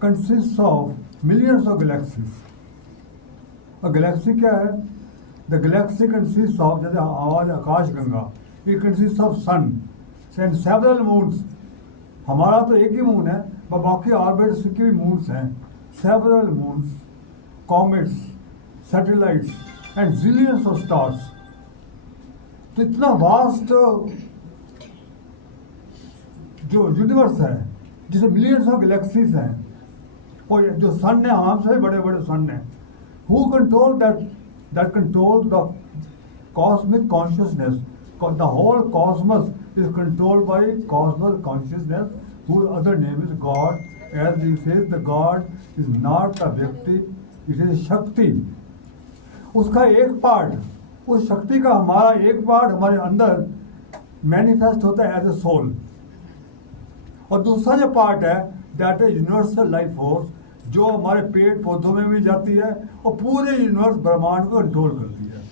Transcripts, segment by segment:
consists of millions of galaxies. और galaxy क्या है? द गैलेक्सी कंसिस्ट ऑफ, जैसे आवाज Akash Ganga, it consist of sun and several moons. हमारा तो एक ही मून है, पर बाकी ऑर्बिट्स के भी मून्स हैं. Several moons, comets, satellites and zillions of stars. तो इतना वास्ट जो यूनिवर्स है, जिसमें मिलियंस ऑफ गैलेक्सीज हैं, और जो सन है, हमसे बड़े बड़े सन हैं. Who control that control the cosmic consciousness? The whole cosmos is controlled by cosmic consciousness, whose other name is God. As he says, the God is not a व्यक्ति, it is शक्ति. उसका एक पार्ट, उस शक्ति का हमारा एक part हमारे अंदर मैनिफेस्ट होता है एज ए सोल. और दूसरा जो पार्ट है, that is universal life force, जो हमारे पेड़ पौधों में भी जाती है और पूरे यूनिवर्स ब्रह्मांड को कंट्रोल करती है.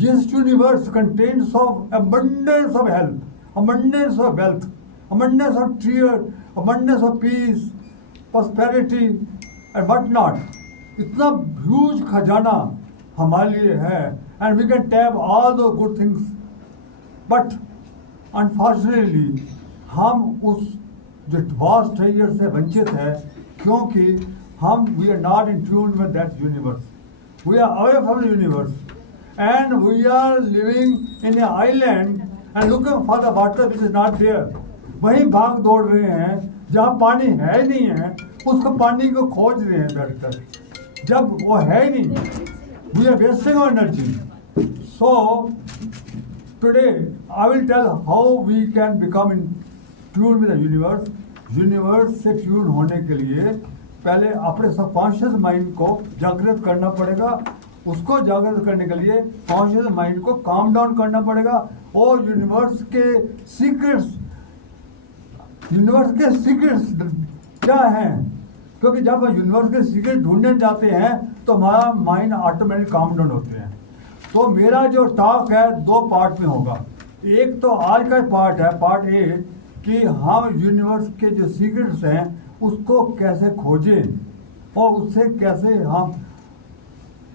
This universe contains of abundance of health, abundance of wealth, abundance of cheer, abundance of peace, prosperity and what not. इतना ह्यूज खजाना हमारे लिए है, and we can tap all the good things. But unfortunately हम उस जो vast treasure से वंचित है, क्योंकि हम we are not in tune with that universe. We are away from the universe and we are living in a island and looking for the water which is not there. वहीं भाग दौड़ रहे हैं जहाँ पानी है ही नहीं है, उसको पानी को खोज रहे हैं बैठकर, जब वो है ही नहीं. We are wasting our energy. So today I will tell how we can become in tune with the universe. Universe से ट्यून होने के लिए पहले अपने सबकॉन्शियस माइंड को जागृत करना पड़ेगा. उसको जागृत करने के लिए कॉन्शियस माइंड को काम डाउन करना पड़ेगा. और यूनिवर्स के सीक्रेट्स क्या हैं? क्योंकि जब हम यूनिवर्स के सीक्रेट ढूंढने जाते हैं तो हमारा माइंड ऑटोमेटिक काम डाउन होते हैं. तो मेरा जो टॉक है दो पार्ट में होगा. एक तो आज का पार्ट है, पार्ट ए, कि हम यूनिवर्स के जो सीक्रेट्स हैं उसको कैसे खोजें और उससे कैसे हम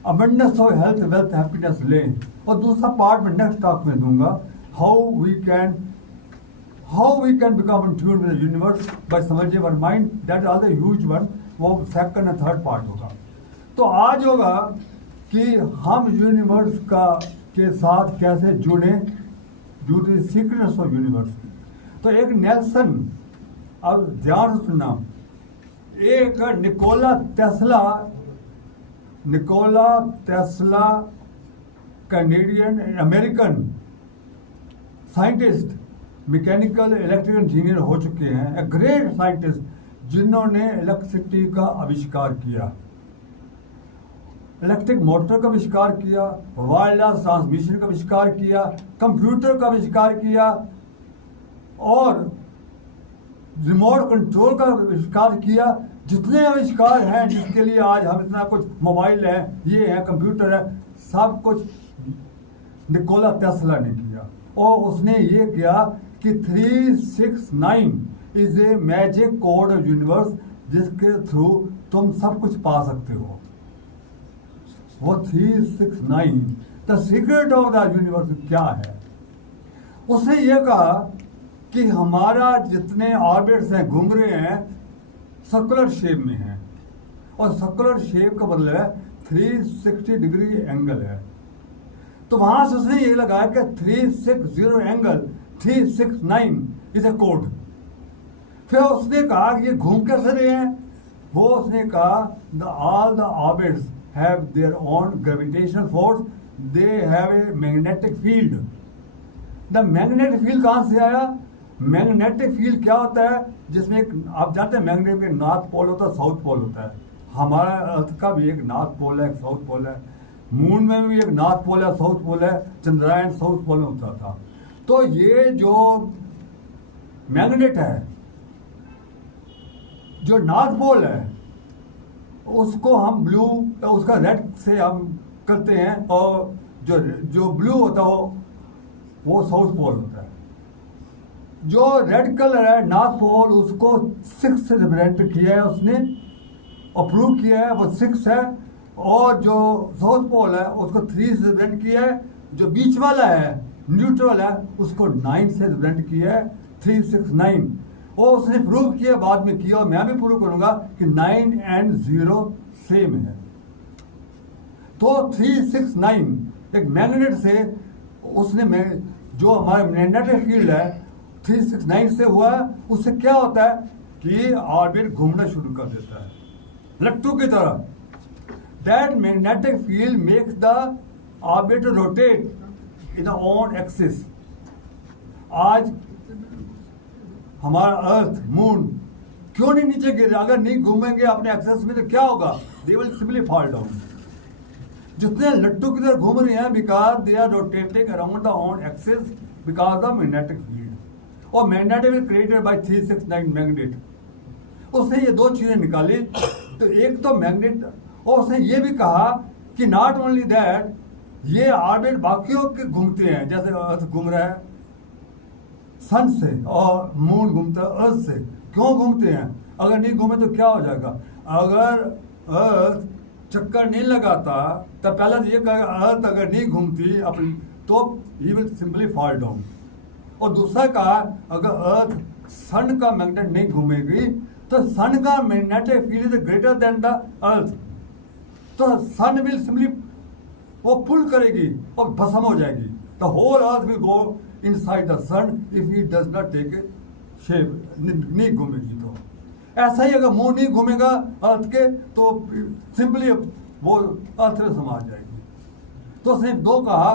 abundance of health, wealth, happiness लें. और दूसरा पार्ट में नेक्स्ट टॉक में दूंगा, how we can become in tune with the universe by समझिंग our mind. That are the huge one. वो सेकंड एंड थर्ड पार्ट होगा. तो आज होगा कि हम यूनिवर्स के साथ कैसे जुड़े, due to the secrets of universe. तो एक नेल्सन, अब ध्यान से सुनना, एक Nikola Tesla Canadian American scientist, mechanical electrical engineer हो चुके हैं. ए ग्रेट साइंटिस्ट, जिन्होंने इलेक्ट्रिसिटी का आविष्कार किया, इलेक्ट्रिक मोटर का आविष्कार किया, वायरलेस ट्रांसमिशन का आविष्कार किया, कंप्यूटर का आविष्कार किया और रिमोट कंट्रोल का आविष्कार किया. जितने आविष्कार हैं जिसके लिए आज हम इतना कुछ, मोबाइल है, ये है, कंप्यूटर है, सब कुछ निकोला टेस्ला ने किया. और उसने ये किया कि 369 is a magic code of universe, जिसके थ्रू तुम सब कुछ पा सकते हो. वो 369 the secret of the universe क्या है? उसने ये कहा कि हमारा जितने ऑर्बिट्स हैं, घूम रहे हैं, सर्कुलर शेप में हैं. और सर्कुलर शेप का मतलब है 360 डिग्री एंगल है. तो वहां से उसने ये लगाया कि 360 एंगल 369 इज ए कोड. फिर उसने कहा कि ये घूम कैसे रहे हैं? वो उसने कहा all the orbits have their own gravitational force, they have a magnetic field. The magnetic field कहां से आया? मैग्नेटिक फील्ड क्या होता है? जिसमें एक, आप जानते हैं मैग्नेटिक एक नॉर्थ पोल होता है, साउथ पोल होता है. हमारा अर्थ का भी एक नॉर्थ पोल है, एक साउथ पोल है. मून में भी एक नॉर्थ पोल है, साउथ पोल है. चंद्रयान साउथ पोल में होता था. तो ये जो मैग्नेट है, जो नॉर्थ पोल है, उसको हम ब्लू, उसका रेड से हम करते हैं, और जो ब्लू होता है वो साउथ पोल होता है. जो रेड कलर है नॉर्थ पोल, उसको 6 से रिप्रेजेंट किया है उसने, अप्रूव किया है, वो 6 है। और जो साउथ पोल है उसको 3 से रिप्रेजेंट किया है। जो बीच वाला है न्यूट्रल है उसको 9 से रिप्रेजेंट किया है, 3, 6, 9। और उसने प्रूव किया, बाद में किया, और मैं भी प्रूव करूंगा कि 9 and 0 सेम है। तो 3, 6, 9 एक मैग्नेट से उसने में जो हमारा मैग्नेटिक फील्ड है 3, 6, 9 से हुआ, उससे क्या होता है कि ऑर्बिट घूमना शुरू कर देता है लट्टू की तरह। That magnetic field makes the orbit rotate in own axis. आज हमारा अर्थ, मून क्यों नहीं नीचे गिर रहा? अगर नहीं घूमेंगे अपने एक्सिस में तो क्या होगा? They will simply fall down. जितने लट्टू की तरह घूम रहे हैं, because they are rotating around the own axis because the magnetic field. और magnet will created by 3, 6, 9 magnet. उसने ये दो चीजें निकाली, तो एक तो मैग्नेट, और उसने ये भी कहा कि नॉट ओनली दैट, ये ऑर्बिट बाकियों के घूमते हैं, जैसे अर्थ घूम रहा है सन से और मून घूमता है अर्थ से। क्यों घूमते हैं? अगर नहीं घूमे तो क्या हो जाएगा? अगर अर्थ चक्कर नहीं लगाता तो पहले तो ये कहेगा अर्थ अगर नहीं घूमती अपनी तो he will simply fall down. और दूसरा कहा अगर अर्थ सन का मैग्नेट नहीं घूमेगी तो सन का magnetic field is greater than the earth, तो सन विल सिंपली वो पुल करेगी और भस्म हो जाएगी। The whole earth will go inside the sun if he does not take a shape, नहीं घूमेगी तो। ऐसा ही अगर मून नहीं घूमेगा अर्थ के तो सिंपली वो अर्थ में समा जाएगी। तो उसने दो कहा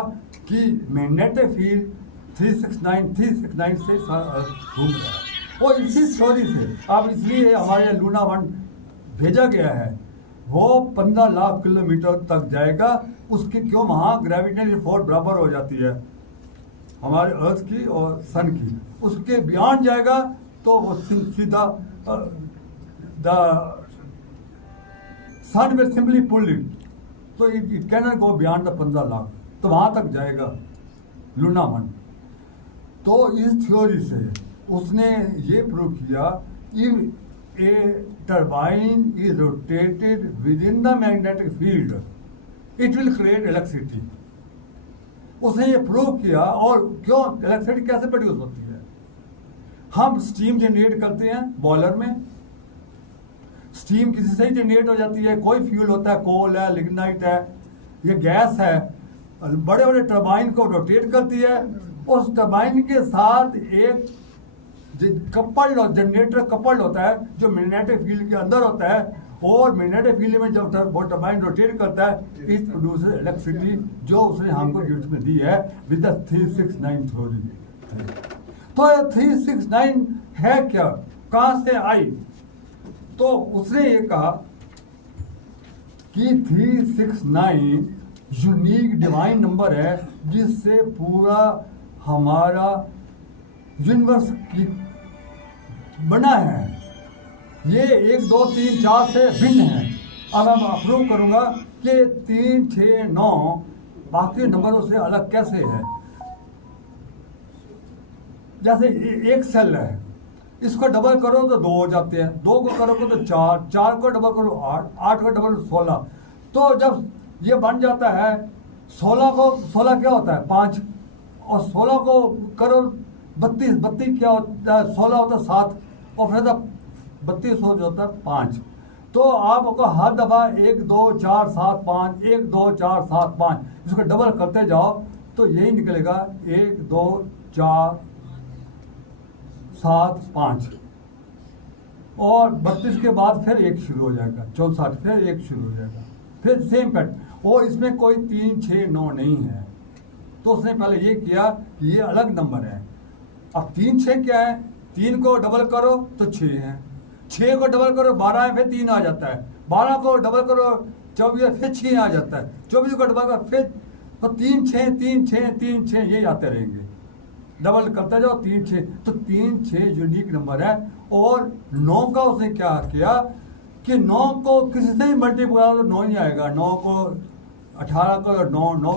कि मैग्नेटिक फील्ड 369 से अर्थ घूम रहा है। और इसी थ्योरी से अब इसलिए हमारे लूना 1 भेजा गया है, वो 15 लाख किलोमीटर तक जाएगा। उसकी क्यों? वहाँ ग्रेविटेशनल फोर्स बराबर हो जाती है हमारे अर्थ की और सन की। उसके बियॉन्ड जाएगा तो वो सीधा the sun will simply pull it, तो it can not go beyond the 15 lakh, तो वहां तक जाएगा लूना 1। तो इस थ्योरी से उसने ये प्रूव किया if A turbine is rotated with in the magnetic field it will create electricity. उसने ये प्रूव किया। और क्यों इलेक्ट्रिसिटी कैसे प्रोड्यूस होती है? हम स्टीम जनरेट करते हैं बॉयलर में, स्टीम किसी से ही जनरेट हो जाती है। कोई फ्यूल होता है, कोल है, लिग्नाइट है, ये गैस है, बड़े बड़े टर्बाइन को रोटेट करती है। उस टर्बाइन के साथ एक कपल्ड जनरेटर कपल्ड होता है जो मैग्नेटिक फील्ड के अंदर होता है। और मैग्नेटिक फील्ड में जब टर्बाइन रोटेट करता है इट प्रोड्यूसेस इलेक्ट्रिसिटी, जो उसने हमको गिफ्ट में दी है विद द 369 थ्योरी। तो 369 है क्या, कहां से आई? तो उसने ये कहा कि 369 यूनिक डिवाइन नंबर है जिससे पूरा हमारा यूनिवर्स की बना है। ये 1, 2, 3, 4 से भिन्न है। अब मैं अप्रूव करूंगा कि 3, 6, 9 बाकी नंबरों से अलग कैसे है। जैसे एक सेल है, इसको डबल करो तो 2 हो जाते हैं, 2 को करोगे तो 4, 4 को डबल करो 8, 8 को डबल 16। तो जब ये बन जाता है 16 क्या होता है 5, और 16 को करो 32, 32 क्या होता है 16 होता है 7, और फिर 32 हो जाता है 5। तो आपको हर दफा 1, 2, 4, 7, 5, 1, 2, 4, 7, 5 इसको डबल करते जाओ तो यही निकलेगा 1, 2, 4, 7, 5। और 32 के बाद फिर 1 शुरू हो जाएगा, 64 फिर 1 शुरू हो जाएगा, फिर सेम पैटर्न। और इसमें कोई 3, 6, 9 नहीं है। तो उसने पहले ये किया कि ये अलग नंबर है। अब 3, 6 क्या है? 3 को डबल करो तो 6 है, 6 को डबल करो 12 है, फिर 3 आ जाता है, 12 को डबल करो 24 फिर 6 आ जाता है, 24 को डबल करो फिर तो 3, 6, 3, 6, 3, 6 ये आते रहेंगे, डबल करते जाओ 3, 6। तो 3, 6 यूनिक नंबर है। और 9 का उसने क्या किया कि 9 को किसी से भी मल्टीप्लाई तो 9 ही आएगा। 9 को 18 को 9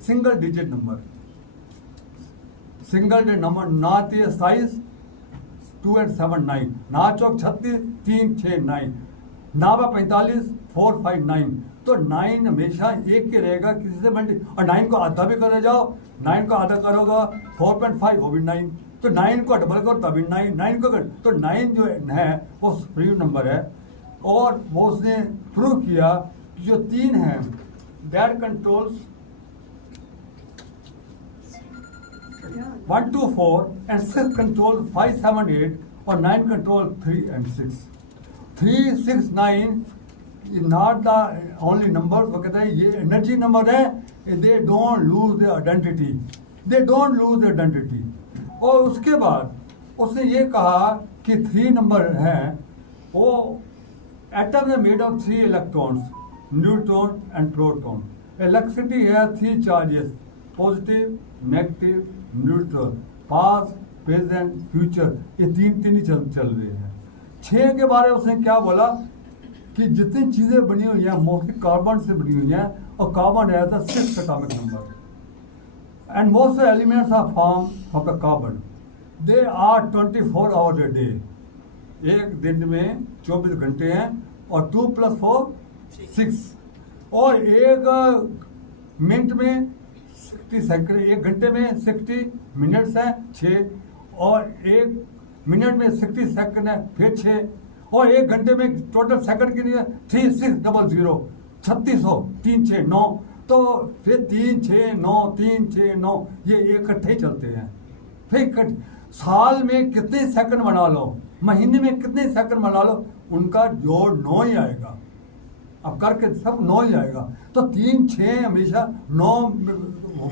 single digit number, single digit number, not a size 2 and 7 9, ना चौक 36 3 6 9, नावा 45 4 5 9। तो 9 हमेशा एक के रहेगा, किसी से मल्टी, और 9 को आधा भी करने जाओ, 9 को आधा करोगा 4.5 वो भी 9, तो 9 को डबल करो तभी 9, 9 को कर, तो 9 जो है वो सुप्रीम नंबर है। और वो उसने प्रूव किया कि जो 3 है दैट कंट्रोल्स 1 2 4 and 6 control 5 7 8 और 9 control 3 and 6। 3 6 9 is not the only number। वो कहते हैं ये एनर्जी नंबर है, they don't lose their identity, they don't lose their identity। और उसके बाद उसने ये कहा कि 3 नंबर है वो एटम है made of 3 electrons, neutron and proton. Electricity है 3 charges, positive negative neutral, past present future, ये तीन ही चल रहे हैं। 6 के बारे में उसने क्या बोला कि जितनी चीजें बनी हुई हैं मोस्टली कार्बन से बनी हुई हैं, और कार्बन है the 6th atomic number and most elements are form of the carbon. They are 24 hours a day, एक दिन में 24 घंटे हैं, और 2 + 4 6, और एक मिनट में 60 सेकंड, एक घंटे में 60 मिनट्स है 6, और एक मिनट में 60 सेकंड है फिर 6, और एक घंटे में टोटल सेकंड के लिए 3600 3600 3 6 9, तो फिर 3 6 9 3 6 9 ये इकट्ठे चलते हैं। फिर साल में कितने सेकंड बना लो, महीने में कितने सेकंड बना लो, उनका जोड़ 9 ही आएगा। अब करके सब 9 ही आएगा, तो 3 6 हमेशा 9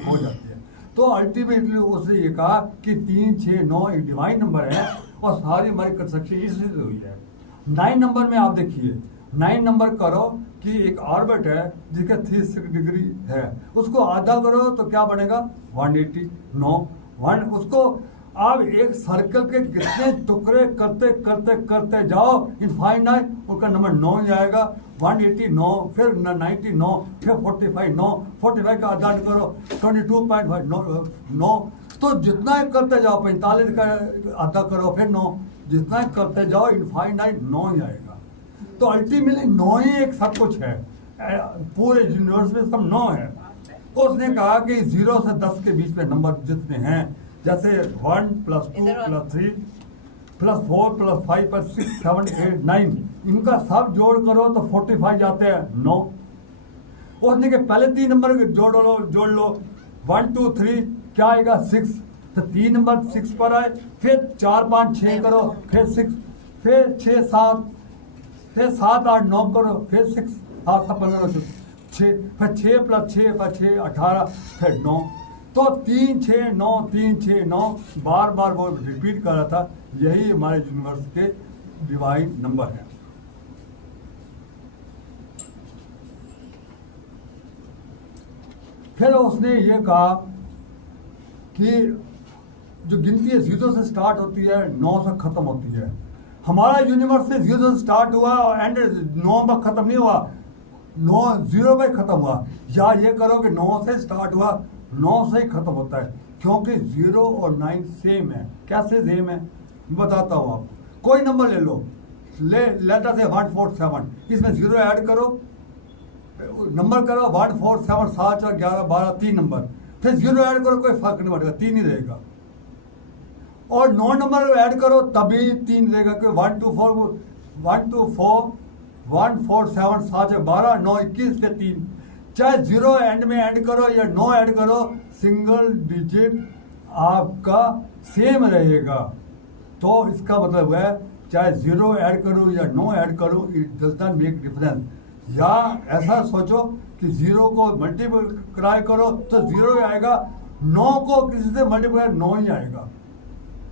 हो जाती है। तो अल्टीमेटली उसने ये कहा कि 3 6 9 एक डिवाइन नंबर है, और सारी हमारी कंस्ट्रक्शन इसी से हुई है। 9 नंबर में आप देखिए, 9 नंबर करो कि एक ऑर्बिट है जिसका 360 डिग्री है, उसको आधा करो तो क्या बनेगा 180 9 1। उसको आप एक सर्कल के कितने टुकड़े करते करते करते जाओ इनफाइनाइट, उसका नंबर 9 ही आएगा। 180 9, फिर 90 9, फिर 45 9, 45 का आधा करो 22.5 9, तो जितना करते जाओ 45 का आधा करो फिर 9, जितना करते जाओ इनफाइनाइट 9 ही आएगा। तो अल्टीमेटली 9 ही एक सब कुछ है, पूरे यूनिवर्स में सब 9 है। तो उसने कहा कि 0 से 10 के बीच में नंबर जितने हैं, जैसे 1 + 2 + 3 + 4 + 5 + 6 7 8 9, इनका सब जोड़ करो तो 45 जाते हैं 9। उसने के पहले 3 नंबर जोड़ लो 1 2 3 क्या आएगा 6, तो 3 नंबर 6 पर आए, फिर 4 5 6 करो फिर 6, फिर 6 7, फिर 7 8 9 करो फिर 6 7 15 6, फिर 6 + 6 + 6 18, फिर 9। तो 3 6 9 3 6 9 बार बार वो रिपीट कर रहा था। यही हमारे यूनिवर्स के डिवाइन नंबर है। फिर उसने ये कहा कि जो गिनती है 0 से स्टार्ट होती है 9 से खत्म होती है। हमारा यूनिवर्स से 0 से स्टार्ट हुआ और एंड 9 में खत्म नहीं हुआ, 9 0 पे खत्म हुआ। या ये करो कि 9 से स्टार्ट हुआ 9 से ही खत्म होता है, क्योंकि 0 और 9 सेम है। कैसे सेम है बताता हूँ आपको। कोई नंबर ले लो, लेटर से 147, इसमें 0 ऐड करो, नंबर करो 1 4 7 7 4 11 12 3 नंबर, फिर 0 ऐड करो, कोई फर्क नहीं पड़ेगा, 3 ही रहेगा। और 9 नंबर ऐड करो तभी 3 रहेगा, क्योंकि 1 2 4 1 4 7 7 12 9 21 से 3, चाहे 0 एंड में ऐड करो या 9 ऐड करो, सिंगल डिजिट आपका सेम रहेगा। तो इसका मतलब है चाहे 0 ऐड करो या 9 ऐड करो, it does not make difference. या ऐसा सोचो कि 0 को मल्टीप्लाई करो तो 0 ही आएगा, 9 को किसी से मल्टीप्लाई 9 ही आएगा,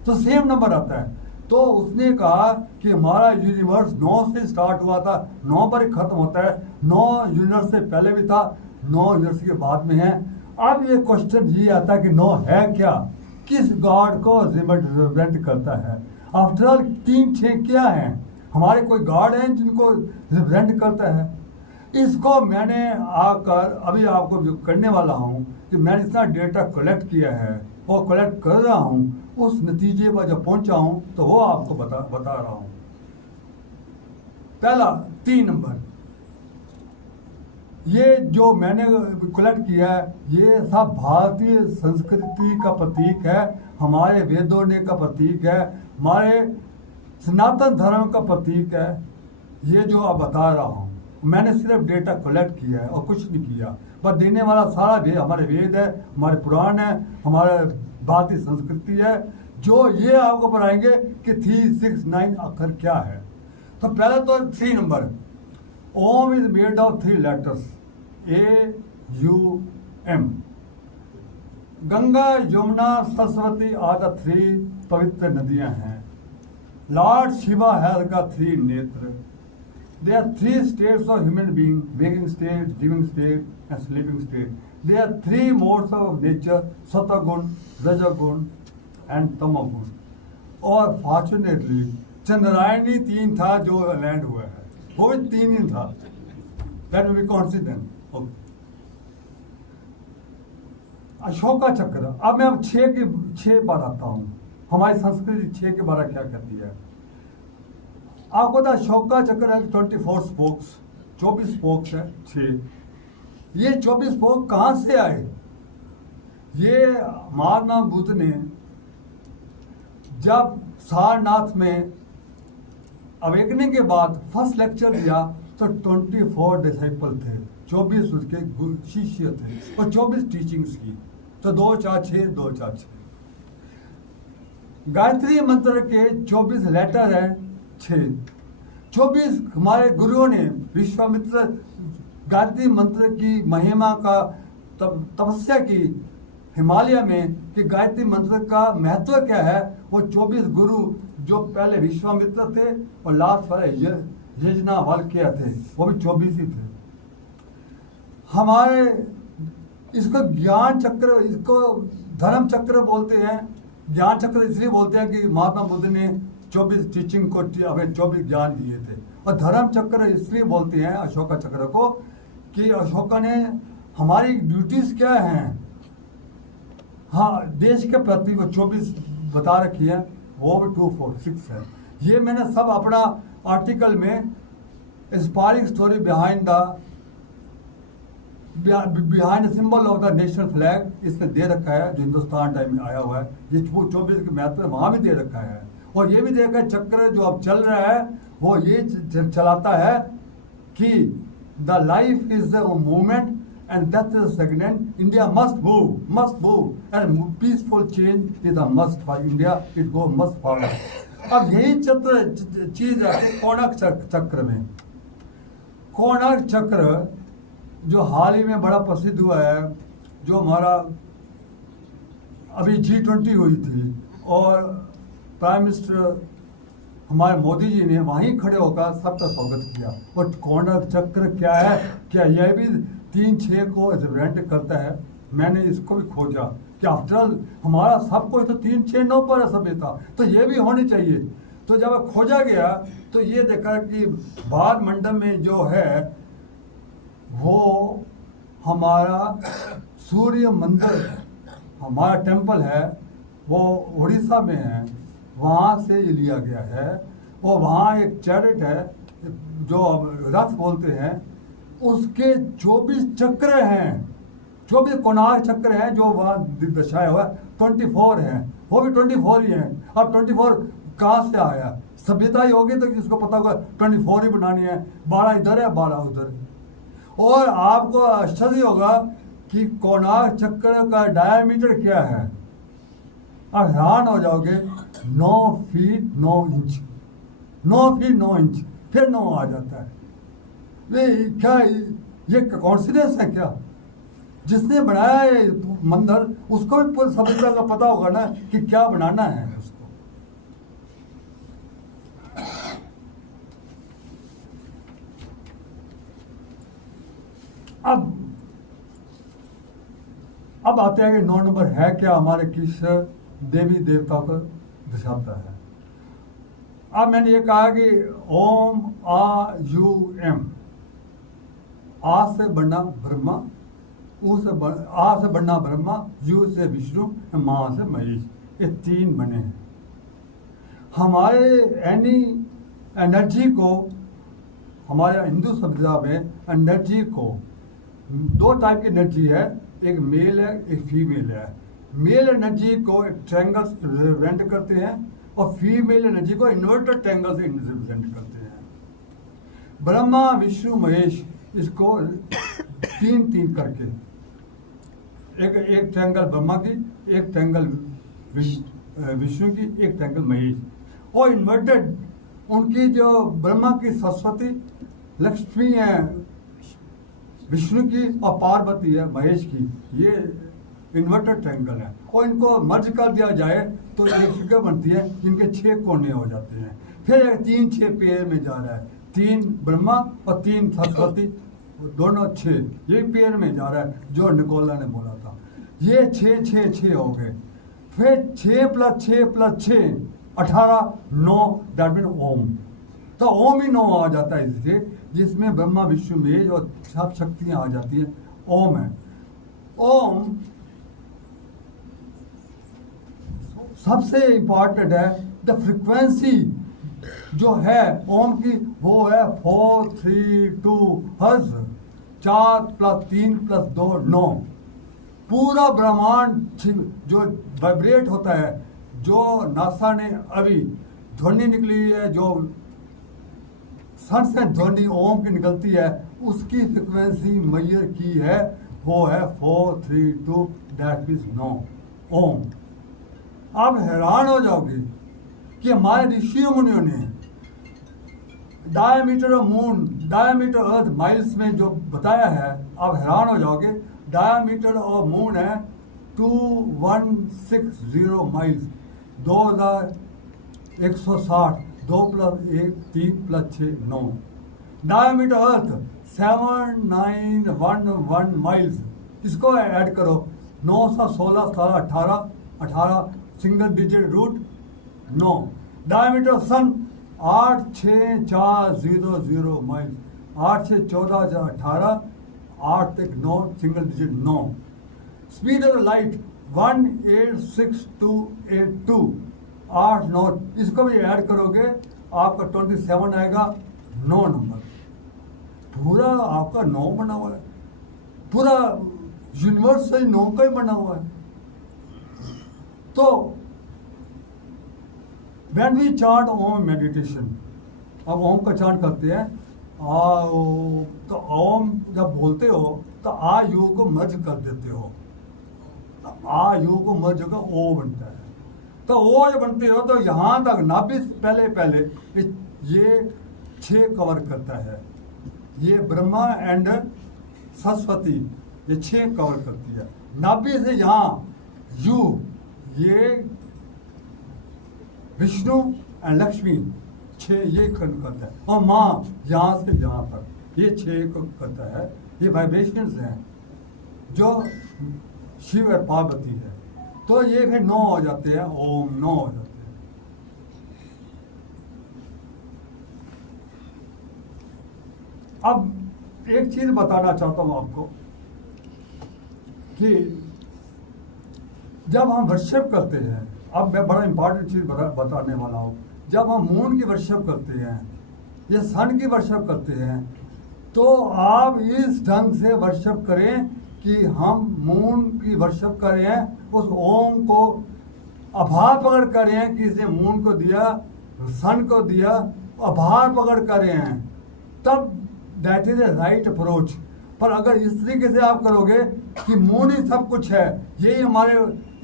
तो सेम नंबर आता है। तो उसने कहा कि हमारा यूनिवर्स 9 से स्टार्ट हुआ था, 9 पर ही खत्म होता है। 9 यूनिवर्स से पहले भी था, 9 यूनिवर्स के बाद में है। अब ये क्वेश्चन ये आता है कि 9 है क्या, किस गॉड को रिप्रेजेंट करता है। आफ्टर ऑल 3 6 क्या है, हमारे कोई गॉड हैं जिनको रिप्रेजेंट करता है। इसको मैंने आकर अभी आपको जो करने वाला हूँ कि मैंने इतना डेटा कलेक्ट किया है और कलेक्ट कर रहा हूँ, उस नतीजे पर जब पहुंचा हूँ तो वो आपको बता रहा हूँ। पहला 3 नंबर, ये जो मैंने कलेक्ट किया है ये सब भारतीय संस्कृति का प्रतीक है, हमारे वेदों ने का प्रतीक है, हमारे सनातन धर्म का प्रतीक है। ये जो अब बता रहा हूँ, मैंने सिर्फ डेटा कलेक्ट किया है और कुछ नहीं किया, पर देने वाला सारा वेद हमारे वेद है, हमारे पुराण है, हमारे भारतीय संस्कृति है, जो ये आपको बताएंगे कि 3, 6, 9 अक्षर क्या है। तो पहले तो 3 number, Om is made of 3 letters, AUM। Ganga, Yamuna, Saraswati आदि 3 पवित्र नदियां हैं। लॉर्ड शिवा हैज got 3 नेत्र। There are 3 states of human being: waking state, dreaming state, and sleeping state. There are 3 modes of nature: सत्वगुण, रजोगुण, and तमोगुण। और फॉर्चुनेटली चंद्रायणी 3 था जो लैंड हुआ है, वो भी 3 ही था। That will be coincidence. Okay. Ashoka चक्र, अब मैं 6 बार आता हूँ। हमारी संस्कृति 6 के बारे क्या कहती है आपको तो। अशोका चक्र है 24 स्पोक्स, 24 स्पोक्स है 6। ये 24 स्पोक कहाँ से आए? ये महात्मा बुद्ध ने जब सारनाथ में अवेकनिंग के बाद फर्स्ट लेक्चर दिया तो 24 डिसाइपल थे, 24 उसके शिष्य थे और 24 टीचिंग्स की, तो 2 4 6 2 4 6। गायत्री मंत्र के 24 लेटर हैं 6। 24 हमारे गुरुओं ने विश्वामित्र गायत्री मंत्र की महिमा का तपस्या की हिमालय में कि गायत्री मंत्र का महत्व क्या है। वो 24 गुरु जो पहले विश्वामित्र थे और लास्ट वाले यज्ञवल्क्य थे, वो भी 24 ही थे। हमारे इसको ज्ञान चक्र, इसको धर्म चक्र बोलते हैं। ज्ञान चक्र इसलिए बोलते हैं कि महात्मा बुद्ध ने 24 टीचिंग को हमें 24 ज्ञान दिए थे। और धर्म चक्र इसलिए बोलते हैं अशोका चक्र को कि अशोका ने हमारी ड्यूटीज क्या हैं, हाँ देश के प्रति वो 24 बता रखी है, वो भी 2 4 6 है। ये मैंने सब अपना आर्टिकल में inspiring story behind symbol of the national flag इसमें दे रखा है, जो हिंदुस्तान टाइम में आया हुआ है। ये 24 के महत्व वहां भी दे रखा है। और ये भी देखा है चक्र जो अब चल रहा है वो ये चलाता है कि the life is the movement and death is stagnant. India must move and peaceful change is a must for India, it go must forward. अब यही चीज है कोणार्क चक्र में। कोणार्क चक्र जो हाल ही में बड़ा प्रसिद्ध हुआ है, जो हमारा अभी G20 हुई थी और प्राइम मिनिस्टर हमारे मोदी जी ने वहीं खड़े होकर सबका स्वागत किया। और कोणार्क चक्र क्या है, क्या यह भी 3 6 को रिप्रेजेंट करता है? मैंने इसको भी खोजा कि आफ्टर हमारा सब कुछ तो 3 6 9 पर सभ्यता, तो ये भी होनी चाहिए। तो जब खोजा गया तो ये देखा कि भार मंडल में जो है वो हमारा सूर्य मंदिर, हमारा टेम्पल है, वो उड़ीसा में है, वहाँ से ये लिया गया है। और वहाँ एक चैरिट है जो रथ बोलते हैं, उसके 24 चक्र हैं, 24 कोणार्क चक्र हैं जो वहाँ दर्शाया हुआ है। 24 हैं, वो भी 24 ही हैं। अब 24 कहाँ से आया? सभ्यता ही होगी तो जिसको पता होगा 24 ही बनानी है, 12 इधर है 12 उधर। और आपको आश्चर्य होगा कि कोणार्क चक्र का डायमीटर क्या है, आप हैरान हो जाओगे। 9 फीट 9 इंच, 9 फीट 9 इंच, फिर 9 आ जाता है। ये क्या, ये कॉन्सिडेंस है क्या? जिसने बनाया है मंदिर उसको भी पूरी सभ्यता का पता होगा ना कि क्या बनाना है उसको। अब आते हैं कि 9 नंबर है क्या, हमारे किस देवी देवता को दर्शाता है। अब मैंने ये कहा कि ओम आ यू एम, आ से बनना ब्रह्मा, आ से बनना ब्रह्मा, यू से विष्णु, माँ से महेश, ये तीन बने हैं। हमारे एनर्जी को, हमारे हिंदू सभ्यता में एनर्जी को दो टाइप की एनर्जी है, एक मेल है एक फीमेल है। मेल एनर्जी को एक ट्रायंगल से रिप्रेजेंट करते हैं और फीमेल एनर्जी को इन्वर्टेड ट्रायंगल से रिप्रेजेंट करते हैं। ब्रह्मा विष्णु महेश, इसको तीन तीन करके, एक ट्रायंगल ब्रह्मा की, एक ट्रायंगल विष्णु की, एक ट्रायंगल महेश, और इन्वर्टेड उनकी जो ब्रह्मा की सरस्वती, लक्ष्मी है विष्णु की, और पार्वती है महेश की, ये इन्वर्टेड ट्रायंगल है। और इनको मर्ज कर दिया जाए तो एक फिगर बनती है जिनके 6 कोने हो जाते हैं। फिर 3-6 पेयर में जा रहा है, 3 ब्रह्मा और 3 सरस्वती, दोनों 6, ये पेयर में जा रहा है जो निकोला ने बोला था। ये 6 हो गए। फिर 6 + 6 + 6 18, 9, दैट मीन ओम। तो ओम ही 9 आ जाता है इससे, जिसमें ब्रह्मा विष्णु महेश और सब शक्तियां आ जाती हैं। ओम है। ओम सबसे इंपॉर्टेंट है। द फ्रीक्वेंसी जो है ओम की वो है 432 हर्ट्ज, 4 + 3 + 2 9। पूरा ब्रह्मांड जो वाइब्रेट होता है, जो नासा ने अभी ध्वनि निकली है, जो सन से ध्वनि ओम की निकलती है, उसकी फ्रिक्वेंसी मेजर की है, वो है 432, दैट इज 9 ओम। आप हैरान हो जाओगे कि हमारे ऋषियों मुनियों ने diameter of moon, diameter earth miles में जो बताया है, आप हैरान हो जाओगे। डायमीटर ऑफ मून है 2160 माइल्स, 2160, 2 + 1 3 + 6 9। डायमीटर अर्थ 7911 माइल्स, इसको ऐड करो, 916, 17, 18 सिंगल डिजिट रूट 9। डायमीटर सन 86400 माइल्स, 8 से 14 से 18, 8 तक 9 single digit 9। Speed of light 186282, 8 9, इसको भी ऐड करोगे आपका 27 आएगा, 9 नंबर। पूरा आपका 9 बना हुआ है, पूरा यूनिवर्स से 9 का ही बना हुआ है। तो when we chant Om meditation, अब ओम का चांट करते हैं तो ओम जब बोलते हो तो आ यू को मर्ज कर देते हो, आ यू को मर्ज होकर ओ बनता है। तो ओ जब बनते हो तो यहाँ तक नाभि पहले ये 6 कवर करता है, ये ब्रह्मा एंड सरस्वती ये 6 कवर करती है। नाभि से यहाँ यू, ये विष्णु एंड लक्ष्मी 6 ये करता है, और माँ यहाँ से यहाँ तक ये 6 को करता है। ये वाइब्रेशंस हैं जो शिव और पार्वती है। तो ये फिर 9 हो जाते हैं, ओम 9 हो जाते हैं। अब एक चीज बताना चाहता हूं आपको कि जब हम वर्शिप करते हैं, अब मैं बड़ा इंपॉर्टेंट चीज बताने वाला हूं, जब हम मून की वर्शिप करते हैं या सन की वर्शिप करते हैं, तो आप इस ढंग से वर्शिप करें कि हम मून की वर्शिप कर रहे हैं, उस ओम को आभार पकड़ कर रहे हैं कि इसने मून को दिया, सन को दिया, आभार पकड़ कर रहे हैं, तब that is a right approach. पर अगर इस तरीके से आप करोगे कि मून ही सब कुछ है, यही हमारे,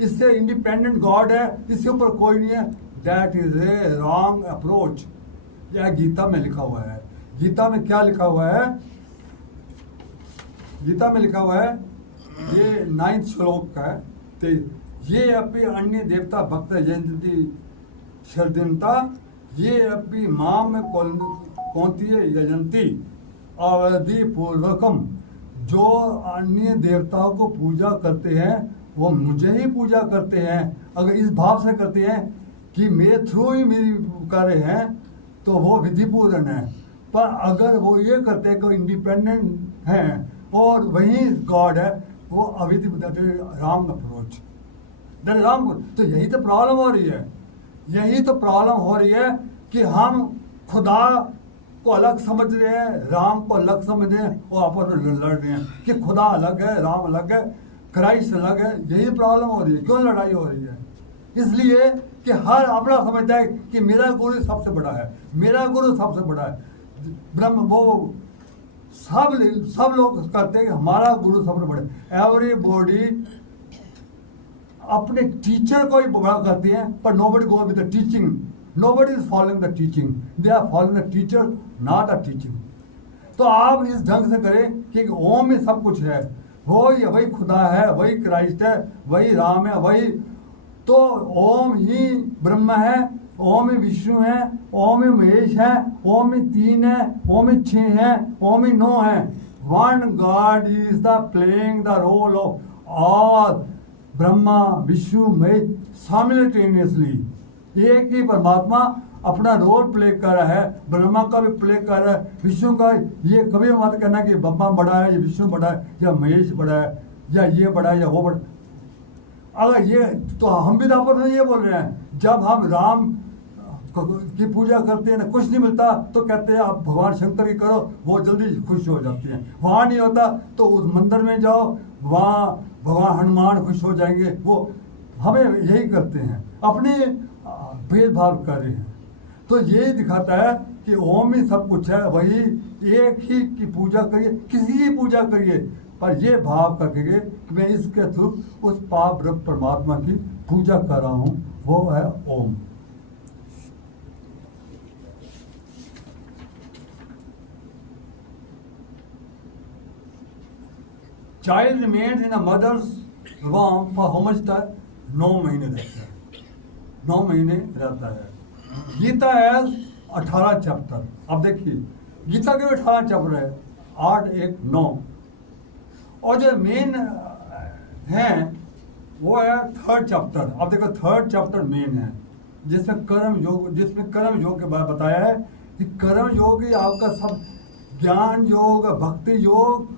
इससे इंडिपेंडेंट गॉड है, इसके ऊपर कोई नहीं है, that is a wrong approach. यह गीता में लिखा हुआ है। गीता में क्या लिखा हुआ है? गीता में लिखा हुआ है, ये 9th श्लोक का है, तो ये अपनी अन्य देवता भक्त जयंती शर्दिनता, ये अपनी माँ में कौनती है यजंती अवधि पूर्वकम। जो अन्य देवताओं को पूजा करते हैं वो मुझे ही पूजा करते हैं। अगर इस भाव से करते हैं कि मेरे थ्रू ही मेरी कर रहे हैं तो वो विधिपूर्ण है। पर अगर वो ये करते हैं कि इंडिपेंडेंट हैं और वही गॉड है, वो अविधि राम अप्रोच राम। तो यही तो प्रॉब्लम हो रही है, यही तो प्रॉब्लम हो रही है कि हम खुदा को अलग समझ रहे हैं, राम को अलग समझ रहे हैं और आपस में लड़ रहे हैं कि खुदा अलग है, राम अलग है, क्राइस्ट अलग है। यही प्रॉब्लम हो रही है। क्यों लड़ाई हो रही है? इसलिए कि हर अपना समझता है कि मेरा गुरु सबसे बड़ा है, मेरा गुरु सबसे बड़ा है। ब्रह्म वो सब लोग कहते हैं कि हमारा गुरु सबसे बड़ा है। एवरीबॉडी अपने टीचर को ही बड़ा कहती है, पर nobody go with the teaching, nobody is following the teaching, they are following the teacher not a teaching. तो आप इस ढंग से करें कि ओम में सब कुछ है, वही खुदा है, वही क्राइस्ट है, वही राम है, वही तो ओम ही ब्रह्म है, ओम ही विष्णु है, ओम ही महेश है, ओम ही 3 है, ओम ही 6 है, ओम ही 9 है। One god is the playing the role of all Brahma Vishnu Mahesh simultaneously. एक ही परमात्मा अपना रोल प्ले कर रहा है, ब्रह्मा का भी प्ले कर रहा है, विष्णु का। ये कभी मत कहना कि ब्रह्मा बड़ा है या विष्णु बड़ा है या महेश बड़ा है या ये बड़ा है या वो बड़ा। अगर ये तो हम भी आपस में ये बोल रहे हैं, जब हम राम की पूजा करते हैं ना, कुछ नहीं मिलता तो कहते हैं आप भगवान शंकर की करो, वो जल्दी खुश हो जाते हैं। वहाँ नहीं होता तो उस मंदिर में जाओ, वहाँ भगवान हनुमान खुश हो जाएंगे। वो हमें यही करते हैं, अपने भेदभाव कर रहे हैं। तो यही दिखाता है कि ओम ही सब कुछ है, वही एक ही की पूजा करिए, किसी की पूजा करिए, पर ये भाव करिए कि मैं इसके थ्रू उस पाप ब्रह्म परमात्मा की पूजा कर रहा हूँ, वो है Om. Child remains in a mother's वॉर्म फॉर हाउ मच टाइम? 9 महीने रहता है, 9 महीने रहता है। गीता है 18 चैप्टर। अब देखिए गीता के भी 18 चैप्टर है, 8, 1, 9। और जो मेन है वो है 3rd चैप्टर। अब देखो 3rd चैप्टर मेन है, जिसमें कर्म योग के बारे में बताया है कि कर्म योग ही आपका सब, ज्ञान योग, भक्ति योग।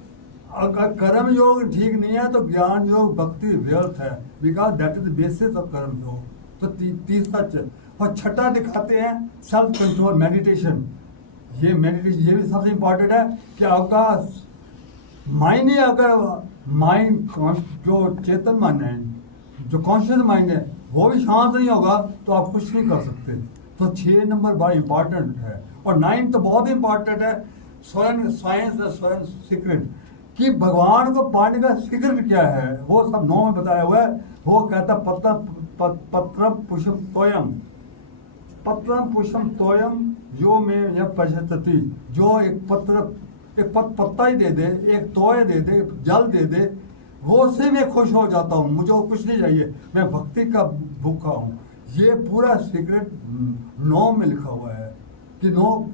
अगर कर्म योग ठीक नहीं है तो ज्ञान योग भक्ति व्यर्थ है, because that is the basis of कर्म योग। तो तीसरा और छठा दिखाते हैं सेल्फ कंट्रोल मेडिटेशन। ये मेडिटेशन ये भी सबसे इंपॉर्टेंट है कि आपका माइंड ही, अगर माइंड जो चेतन मन है, जो कॉन्शियस माइंड है, वो भी शांत नहीं होगा तो आप कुछ नहीं कर सकते। तो 6 नंबर बड़ा इंपॉर्टेंट है। और 9 तो बहुत इंपॉर्टेंट है, स्वयं साइंस द स्वयं सीक्रेट, कि भगवान को पाने का सीक्रेट क्या है, वो सब 9 में बताया हुआ है। वो कहता पत्रम पुष्पम तोयम, पत्रम पुष्पम तोयम यो में यह पश्यति। जो एक पत्ता ही दे दे, एक तोय दे दे, जल दे दे, वो से मैं खुश हो जाता हूँ, मुझे कुछ नहीं चाहिए, मैं भक्ति का भूखा हूँ। ये पूरा सीक्रेट 9 में लिखा हुआ है कि 9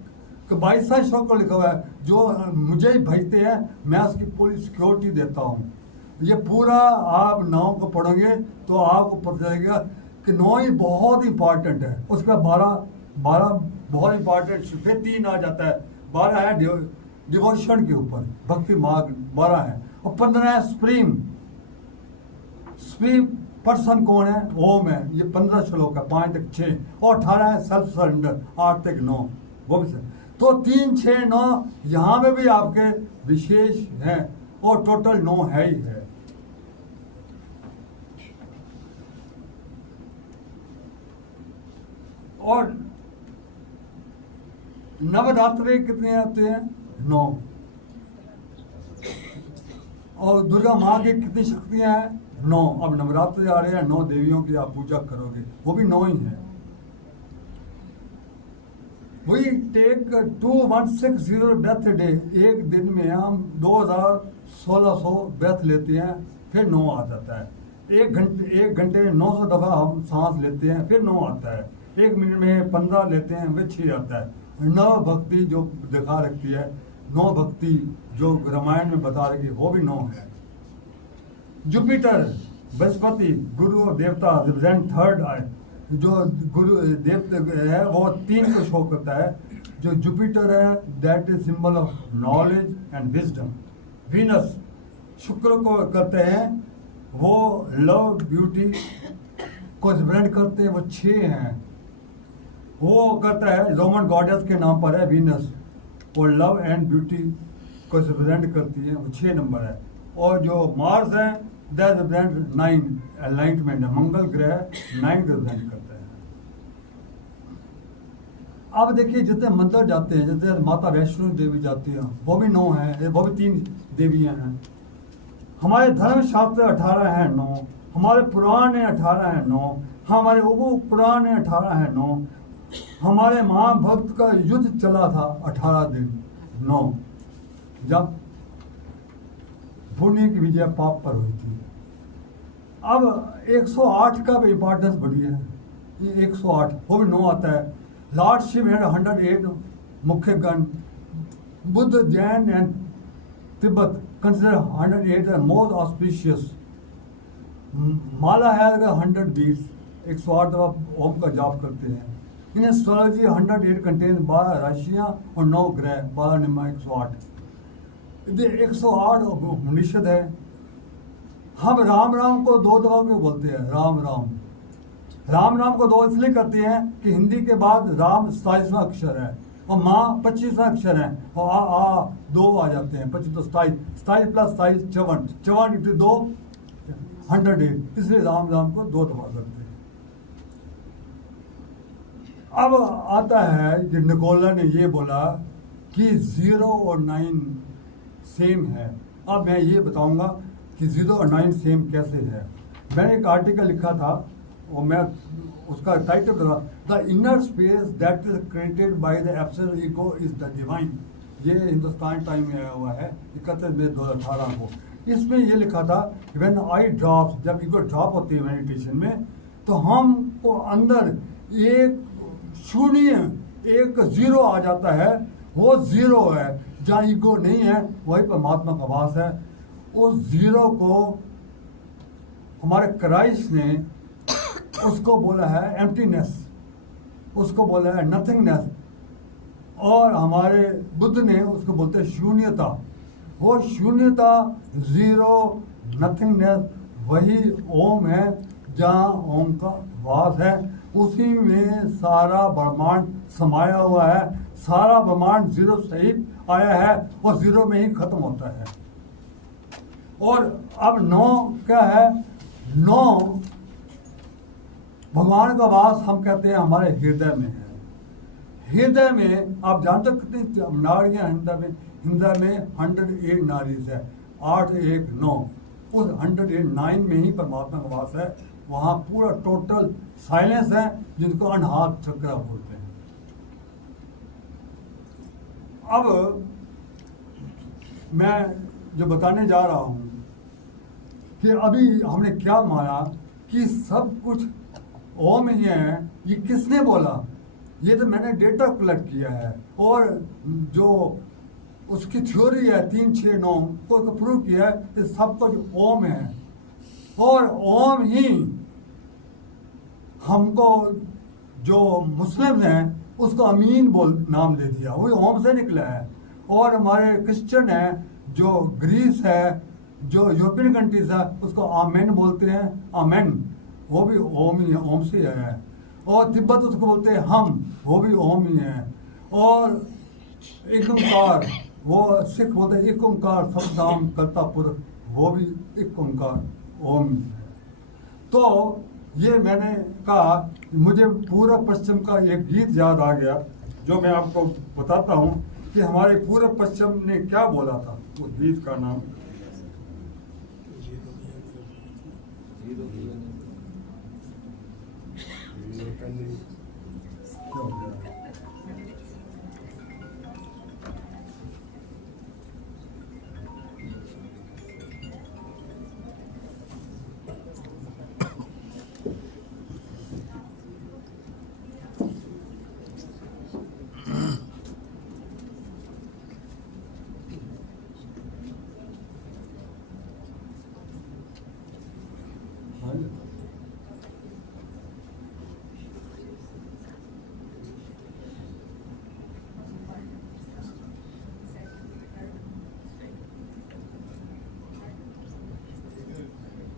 22वां श्लोक को लिखा हुआ है, जो मुझे ही भेजते हैं मैं उसकी पूरी सिक्योरिटी देता हूँ। ये पूरा आप 9 को पढ़ोगे तो आपको पता चलेगा कि 9 ही बहुत इंपॉर्टेंट है। उसके बाद 12 बहुत इंपॉर्टेंट, फिर 3 आ जाता है, 12 है डिवोशन के ऊपर, भक्ति मार्ग 12 है, और 15 है सुप्रीम पर्सन कौन है, ओम है। ये 15 श्लोक है, 5 तक 6, और 18 है सेल्फ सरेंडर, 8 तक 9 वो भी। तो 3, 6, 9 यहाँ में भी आपके विशेष हैं, और टोटल 9 है ही है। और नवरात्रि कितने आते हैं? 9। और दुर्गा माँ की कितनी शक्तियां हैं? 9। अब नवरात्रि आ रहे हैं, 9 देवियों की आप पूजा करोगे, वो भी 9 ही है। वही टेक 2160 ब्रेथ डे, एक दिन में हम 2600 ब्रेथ लेते हैं, फिर 9 आ जाता है। एक घंटे में 900 दफा हम सांस लेते हैं, फिर 9 आता है। 1 मिनट में 15 लेते हैं, फिर 6 आता है। 9 भक्ति जो दिखा रखती है, 9 भक्ति जो रामायण में बता रही है, वो भी 9 है। जुपिटर बृहस्पति गुरु और देवता रिप्रेजेंट 3rd आए, जो गुरु देवता है वो 3 को शो करता है। जो जुपिटर है that is symbol of knowledge and wisdom. Venus शुक्र को करते हैं, वो लव ब्यूटी को रिप्रेजेंट करते हैं, वो 6 हैं। वो करता है रोमन गॉडेस के नाम पर है वीनस, वो लव एंड ब्यूटी को रिप्रेजेंट करती है, वो 6 नंबर है। और जो मार्स है दैट रिप्रेजेंट 9 एनलाइटमेंट है, मंगल ग्रह 9 को रिप्रेजेंट करता है। अब देखिए जितने मंदिर जाते हैं, जैसे माता वैष्णो देवी जाती है, वो भी 9 है, वो भी 3 देवियां हैं। हमारे धर्म शास्त्र 18 है 9, हमारे पुराण है 18 है 9, हमारे उप पुराण है 18 है 9, हमारे महाभक्त का युद्ध चला था 18 दिन 9, जब पुण्य की विजय पाप पर हुई थी। अब 108 का भी इंपॉर्टेंस बढ़ी है, ये 108 वो भी 9 आता है। लॉर्ड शिव हैड 108 मुख्य गण, Buddha Jain and Tibet consider 108 the most auspicious. माला है 100 बीट्स, 108 दफा ओम का जाप करते हैं। इन एस्ट्रोलॉजी 108 कंटेन 12 राशियां और 9 ग्रह, 12 निम्मा 108। 108 निषद है। हम राम राम को 2 दफा क्यों बोलते हैं? राम राम, राम राम को 2 इसलिए करते हैं कि हिंदी के बाद राम 27वां अक्षर है और माँ 25वां अक्षर है, और आ 2 आ जाते हैं, 25 तो 27 प्लस 27 54, 54 इंटू 2 108, इसलिए राम राम को 2 दफा करते हैं। अब आता है कि निकोला ने ये बोला कि 0 और 9 सेम है। अब मैं ये बताऊंगा कि 0 और 9 सेम कैसे है। मैंने एक आर्टिकल लिखा था और मैं उसका टाइटल था the inner space that is created by the absolute ego is the divine. ये हिंदुस्तान टाइम में आया हुआ है 31 मई 2018 को। इसमें ये लिखा था व्हेन आई ड्रॉप, जब ईगो ड्रॉप होती है मेडिटेशन में, तो हमको अंदर एक शून्य, एक 0 आ जाता है। वो 0 है, जहाँ ईगो नहीं है वहीं परमात्मा का वास है। उस 0 को हमारे क्राइस्ट ने उसको बोला है एम्प्टीनेस, उसको बोला है नथिंगनेस, और हमारे बुद्ध ने उसको बोलते हैं शून्यता। वो शून्यता, 0, नथिंगनेस, वही ओम है, जहाँ ओम का वास है। उसी में सारा ब्रह्मांड समाया हुआ है। सारा ब्रह्मांड 0 से ही आया है और 0 में ही खत्म होता है। और अब 9 क्या है? 9 भगवान का वास हम कहते हैं हमारे हृदय में है। हृदय में आप जानते हो कितनी नाड़ियां हृदय में? हृदय में 108 नाड़ीज है, 8 1 9। उस 109 में ही परमात्मा का वास है। वहाँ पूरा टोटल साइलेंस है, जिनको अनहात चक्र बोलते हैं। अब मैं जो बताने जा रहा हूँ कि अभी हमने क्या माना कि सब कुछ ओम ही है। ये किसने बोला? ये तो मैंने डेटा कलेक्ट किया है, और जो उसकी थ्योरी है 3 6 9 को प्रूव किया है कि सब कुछ ओम है। और ओम ही हमको, जो मुस्लिम हैं उसको अमीन बोल नाम दे दिया, वही ओम से निकला है। और हमारे क्रिश्चियन हैं, जो ग्रीस है, जो यूरोपियन कंट्रीज है, उसको आमेन बोलते हैं, आमेन, वो भी ओम ही है, ओम से है। और तिब्बत उसको बोलते हैं हम, वो भी ओम ही है। और एक ओंकार, वो सिख बोलते हैं एक ओंकार सबदाम करतापुर, वो भी एक ओंकार ओम ही है। तो ये मैंने कहा, मुझे पूर्व पश्चिम का एक गीत याद आ गया, जो मैं आपको बताता हूँ कि हमारे पूर्व पश्चिम ने क्या बोला था। उस गीत का नाम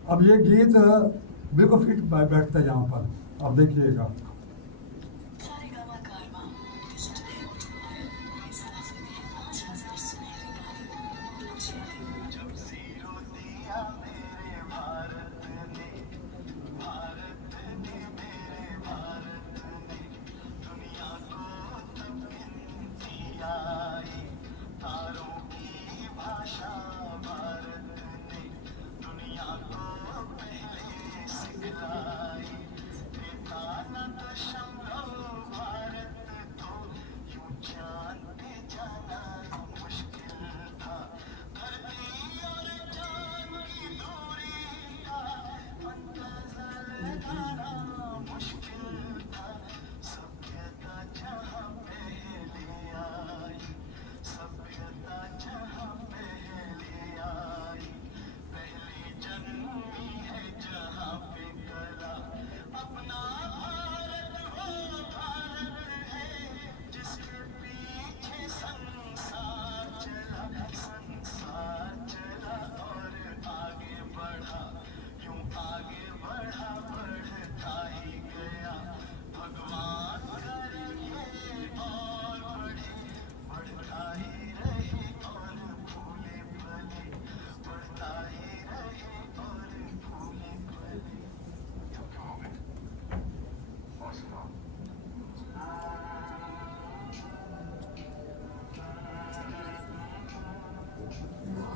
अब ये गीत बिल्कुल फिट बैठता है यहाँ पर, अब देखिएगा।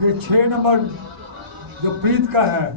ये 6 नंबर जो प्रीत का है,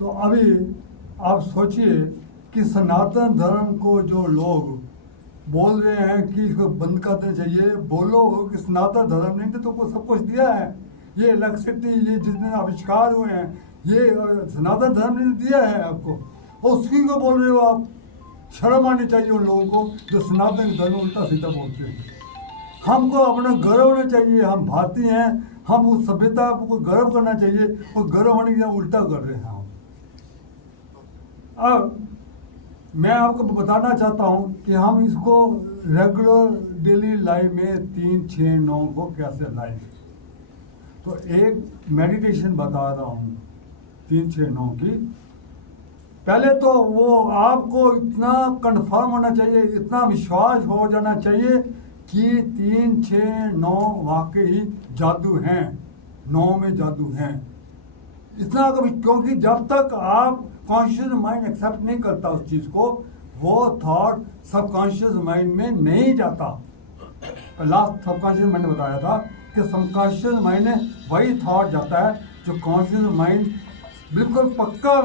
तो अभी आप सोचिए कि सनातन धर्म को जो लोग बोल रहे हैं कि इसको बंद कर देना चाहिए, बोलो कि सनातन धर्म ने तो को सब कुछ दिया है, ये इलेक्ट्रिसिटी, ये जितने आविष्कार हुए हैं, ये सनातन धर्म ने दिया है आपको, और उसी को बोल रहे हो आप। शर्म आनी चाहिए उन लोगों को जो सनातन धर्म उल्टा सीधा बोलते हैं। हमको अपना गर्व होना चाहिए, हम भारतीय हैं, हम उस सभ्यता को गर्व करना चाहिए, और गर्व होने के लिए उल्टा कर रहे हैं हम। अब मैं आपको बताना चाहता हूँ कि हम इसको रेगुलर डेली लाइफ में 3, 6, 9 को कैसे लाएं। तो एक मेडिटेशन बता रहा हूँ 3, 6, 9 की। पहले तो वो आपको इतना कंफर्म होना चाहिए, इतना विश्वास हो जाना चाहिए कि 3, 6, 9 वाकई जादू हैं, 9 में जादू हैं। इतना कभी, क्योंकि जब तक आप कॉन्शियस माइंड एक्सेप्ट नहीं करता उस चीज को, वो थॉट सबकॉन्शियस माइंड में नहीं जाता। लास्ट सबकॉन्शियस माइंड ने बताया था कि सबकॉन्शियस माइंड में वही थॉट जाता है जो कॉन्शियस माइंड बिल्कुल पक्का